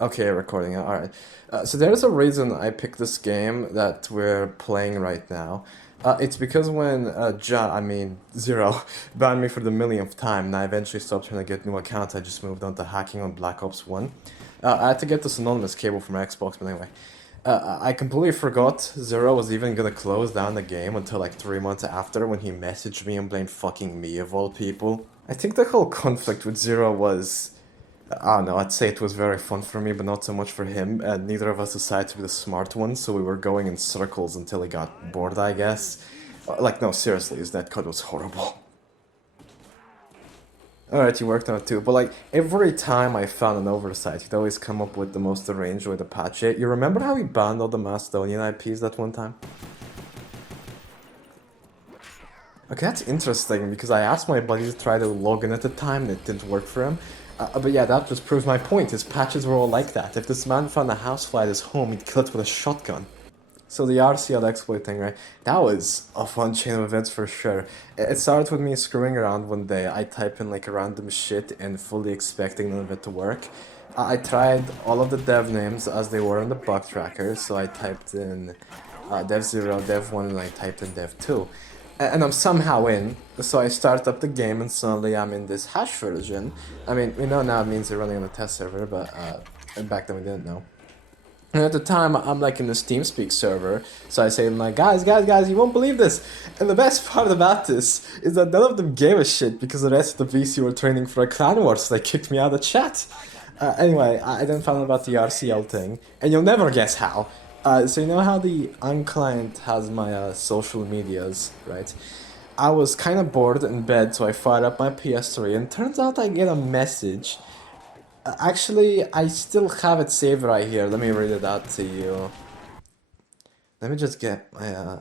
Okay, recording. Alright. So there's a reason I picked this game that we're playing right now. It's because when Zero, banned me for the millionth time, and I eventually stopped trying to get new accounts, I just moved on to hacking on Black Ops 1. I had to get this anonymous cable from Xbox, but anyway. I completely forgot Zero was even gonna close down the game until like 3 months after when he messaged me and blamed fucking me of all people. I think the whole conflict with Zero was I don't know, I'd say it was very fun for me, but not so much for him. Neither of us decided to be the smart ones, so we were going in circles until he got bored, I guess. Like, no, seriously, his netcode was horrible. Alright, you worked on it too, but like, every time I found an oversight, he'd always come up with the most arranged way to patch it. You remember how he banned all the Macedonian IPs that one time? Okay, that's interesting, because I asked my buddy to try to log in at the time, and it didn't work for him. But yeah, that just proves my point. His patches were all like that. If this man found a housefly at his home, he'd kill it with a shotgun. So the RCL exploit thing, right? That was a fun chain of events for sure. It started with me screwing around one day. I type in like random shit and fully expecting none of it to work. I tried all of the dev names as they were on the bug tracker, so I typed in dev0, dev1, and I typed in dev2. And I'm somehow in, so I start up the game and suddenly I'm in this hash version. I mean, we know now it means they're running on a test server, but back then we didn't know. And at the time, I'm like in the TeamSpeak server, so I say to my guys, you won't believe this. And the best part about this is that none of them gave a shit because the rest of the VC were training for a clan war, so they kicked me out of the chat. Anyway, I then found out about the RCL thing, and you'll never guess how. So you know how the unclient has my social medias, right? I was kind of bored in bed, so I fired up my PS3, and turns out I get a message. Actually, I still have it saved right here. Let me read it out to you. Let me just get my.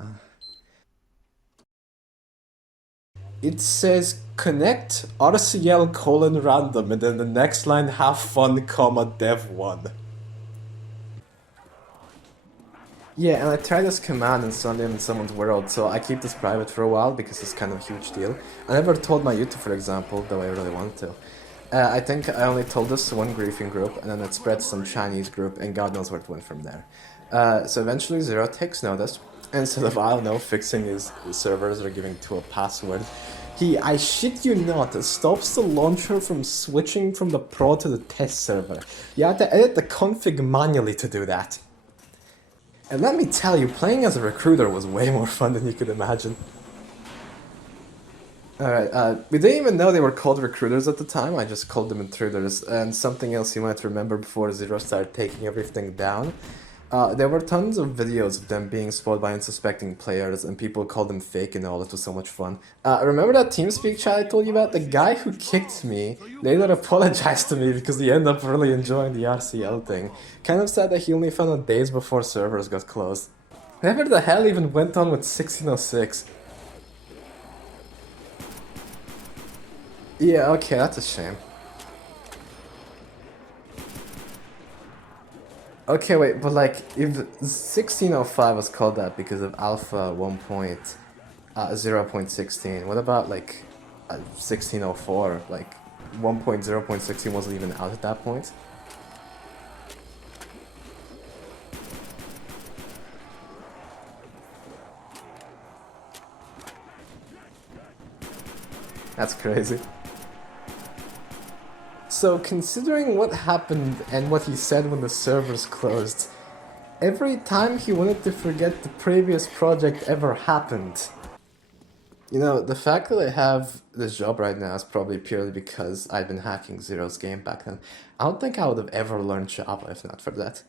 It says connect RCL colon random, and then the next line have fun, comma dev1. Yeah, and I tried this command and suddenly I'm in someone's world, so I keep this private for a while because it's kind of a huge deal. I never told my YouTube, for example, though I really wanted to. I think I only told this to one griefing group, and then it spread to some Chinese group, and God knows where it went from there. So eventually Zero takes notice, and instead of, I don't know, fixing his servers or giving to a password, he, I shit you not, stops the launcher from switching from the pro to the test server. You have to edit the config manually to do that. And let me tell you, playing as a recruiter was way more fun than you could imagine. Alright, we didn't even know they were called recruiters at the time, I just called them intruders. And something else you might remember before Zero started taking everything down. There were tons of videos of them being spotted by unsuspecting players, and people called them fake and all. It was so much fun. Remember that TeamSpeak chat I told you about? The guy who kicked me later apologized to me because he ended up really enjoying the RCL thing. Kind of sad that he only found out days before servers got closed. Whatever the hell even went on with 1606? Yeah, okay, that's a shame. Okay, wait, but like, if 1605 was called that because of alpha 1.0.16, what about like 1604? Like, 1.0.16 wasn't even out at that point? That's crazy. So, considering what happened and what he said when the servers closed, every time he wanted to forget the previous project ever happened. You know, the fact that I have this job right now is probably purely because I've been hacking Zero's game back then. I don't think I would have ever learned Java if not for that.